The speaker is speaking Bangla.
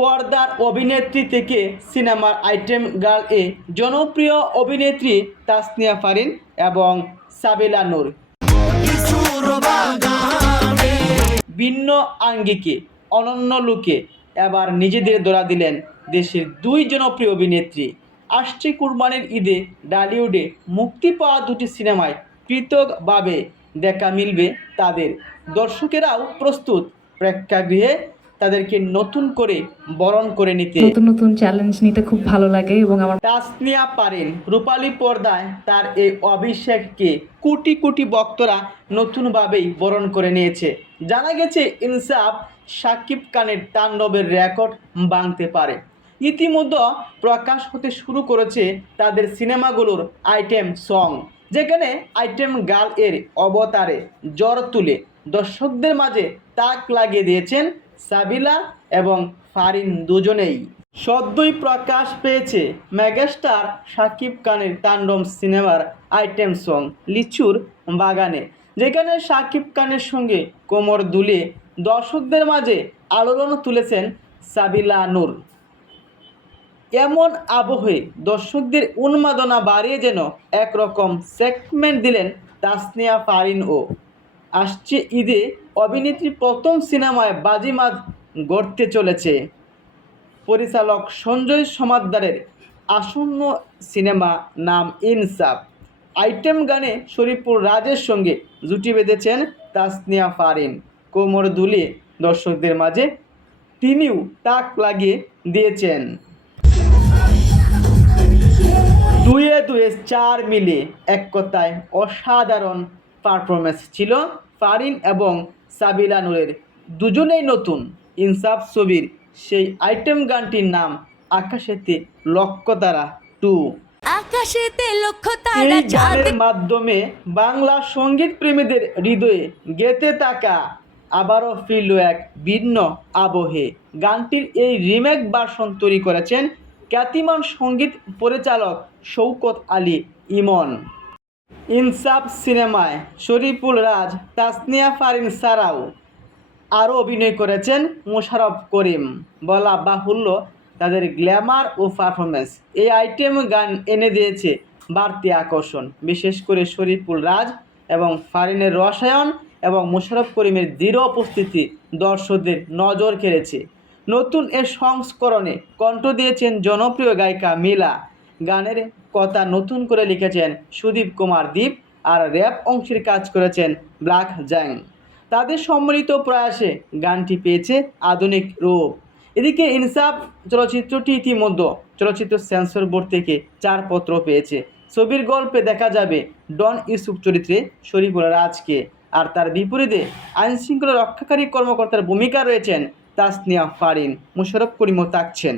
পর্দার অভিনেত্রী থেকে সিনেমার আইটেম গার্ল এ জনপ্রিয় অভিনেত্রী তাসনিয়া ফারিন এবং সাবেলা নূর। ভিন্ন আঙ্গিকে, অনন্য লুকে এবার নিজেদের দোড়া দিলেন দেশের দুই জনপ্রিয় অভিনেত্রী। আসছে কুরবানির ঈদে ডালিউডে মুক্তি পাওয়া দুটি সিনেমায় পৃথকভাবে দেখা মিলবে তাদের। দর্শকেরাও প্রস্তুত। প্রেক্ষাগৃহে তাদেরকে নতুন করে বরণ করে নিতে। নতুন নতুন চ্যালেঞ্জ নিতে খুব ভালো লাগে এবং আমার তাসনিয়া পারেন রূপালী পর্দায় তার এই অভিষেককে কোটি কোটি ভক্তরা নতুনভাবেই বরণ করে নিয়েছে। জানা গেছে ইনসাফ সাকিব খানের তাণ্ডবের রেকর্ড ভাঙতে পারে। ইতিমধ্যে প্রকাশ হতে শুরু করেছে তাদের সিনেমাগুলোর আইটেম সং যেখানে আইটেম গার্ল এর অবতারে জ্বর তুলে দর্শকদের মাঝে তাক লাগিয়ে দিয়েছেন সাবিলা এবং ফারিন দুজনেই সদ্যই প্রকাশ পেয়েছে মেগাস্টার শাকিব খানের তাণ্ডব সিনেমার আইটেম সং লিচুর বাগানে, যেখানে শাকিব খানের সঙ্গে কোমর দুলে দর্শকদের মাঝে আলোড়ন তুলেছেন সাবিলা নূর। এমন আবহে দর্শকদের উন্মাদনা বাড়িয়ে যেন একরকম সেগমেন্ট দিলেন তাসনিয়া ফারিন ও। আসছে ঈদে অভিনেত্রী প্রথম সিনেমায় বাজিমাত গড়তে চলেছে। পরিচালক সঞ্জয় সমাদ্দারের আসন্ন সিনেমা নাম ইনসাফ। আইটেম গানে শরীফপুর রাজের সঙ্গে জুটি বেঁধেছেন তাসনিয়া ফারিন। কোমর দুলিয়ে দর্শকদের মাঝে তিনিও তাক লাগিয়ে দিয়েছেন। দুয়ে দুয়ে চার মিলে এক কথায় অসাধারণ পারফরমেন্স ছিল ফারিন এবং সাবিলা নূরের। দুজনেই নতুন। ইনসাফ ছবির সেই আইটেম গানটির নাম আকাশেতে লক্ষ্য তারা টু। আকাশেতে লক্ষ্য তারা গানের মাধ্যমে বাংলা সংগীত প্রেমীদের হৃদয়ে গেতে থাকা আবারও ফিরল এক ভিন্ন আবহে। গানটির এই রিমেক ভার্সন তৈরি করেছেন খ্যাতিমান সংগীত পরিচালক শৌকত আলী ইমন। ইনসাফ সিনেমায় শরীফুল রাজ, তাসনিয়া ফারিন সারাও আরও অভিনয় করেছেন মোশারফ করিম। বলা বাহুল্য তাদের গ্ল্যামার ও পারফরমেন্স এই আইটেম গান এনে দিয়েছে বাড়তি আকর্ষণ। বিশেষ করে শরীফুল রাজ এবং ফারিনের রসায়ন এবং মোশারফ করিমের দৃঢ় উপস্থিতি দর্শকদের নজর কেড়েছে। নতুন এ সংস্করণে কণ্ঠ দিয়েছেন জনপ্রিয় গায়িকা মিলা। গানের কথা নতুন করে লিখেছেন সুদীপ কুমার দীপ আর র্যাপ অংশের কাজ করেছেন ব্ল্যাক জ্যাং। তাদের সম্মিলিত প্রয়াসে গানটি পেয়েছে আধুনিক রূপ। এদিকে ইনসাফ চলচ্চিত্রটি ইতিমধ্যে চলচ্চিত্র সেন্সর বোর্ড থেকে চার পত্র পেয়েছে। ছবির গল্পে দেখা যাবে ডন ইউসুফ চরিত্রে শরীফুল রাজকে আর তার বিপরীতে আইনশৃঙ্খলা রক্ষাকারী কর্মকর্তার ভূমিকা রয়েছেন তাসনিয়া ফারিন। মুশারফ করিমও থাকছেন।